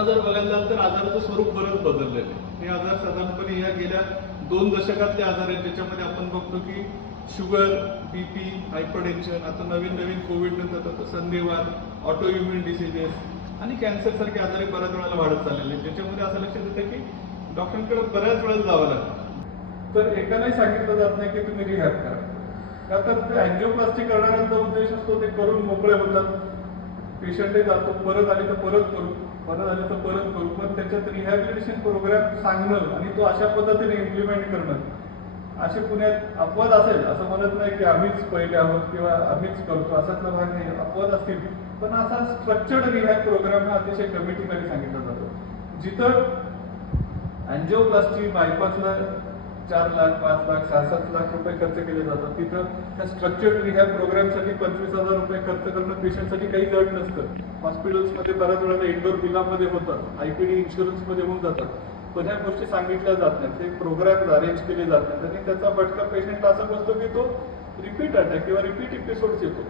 आता जर बघायला जाल तर आजाराचं स्वरूप बरंच बदललेलं आहे. हे आजार साधारणपणे या गेल्या 2 दशकातले आजार आहेत, ज्याच्यामध्ये आपण बघतो की शुगर, बीपी, हायपरटेन्शन, आता नवीन कोविड नंतर आता संधिवात, ऑटो इम्युन डिसीजेस आणि कॅन्सर सारखे आजार बऱ्याच वेळेला वाढत चाललेले आहेत, ज्याच्यामध्ये असं लक्षात येतं की डॉक्टरांकडे बऱ्याच वेळेला जावं लागतं. तर एकालाही सांगितलं जात नाही की तुम्ही रिहॅब करा, का तर ते अँजिओप्लास्टी करणाऱ्यांचा उद्देश असतो ते करून मोकळे होतात, पेशंटही जातो, परत आले तर परत करू, परत आले तर परत करू, पण त्याच्यात रिहॅबिलिटेशन प्रोग्राम सांगणं आणि तो अशा पद्धतीने इम्प्लिमेंट करणं, असे पुण्यात अपवाद असेल असं म्हणत नाही की आम्हीच पहिले आहोत किंवा आम्हीच करतो, असातला भाग नाही, अपवाद असतील, पण असा स्ट्रक्चर्ड रिहॅब प्रोग्राम हा अतिशय कमिटीमध्ये सांगितला जातो. जिथं अँजिओप्लास्टी बायपासला 4 लाख, 5 लाख, 6-7 लाख रुपये खर्च केले जातात, तिथं त्या स्ट्रक्चर्ड रिहॅब प्रोग्रामसाठी 25,000 रुपये खर्च करणं पेशंटसाठी काही जड नसतं. हॉस्पिटल्समध्ये बऱ्याच वेळेला इंडोर बिलामध्ये होतात, आयपीडी इन्शुरन्समध्ये होऊन जातात, पण ह्या गोष्टी सांगितल्या जात नाहीत, ते प्रोग्राम अरेंज केले जात नाहीत आणि त्याचा फटका पेशंट असा बसतो की तो रिपीट अटॅक किंवा रिपीट एपिसोड्स येतो.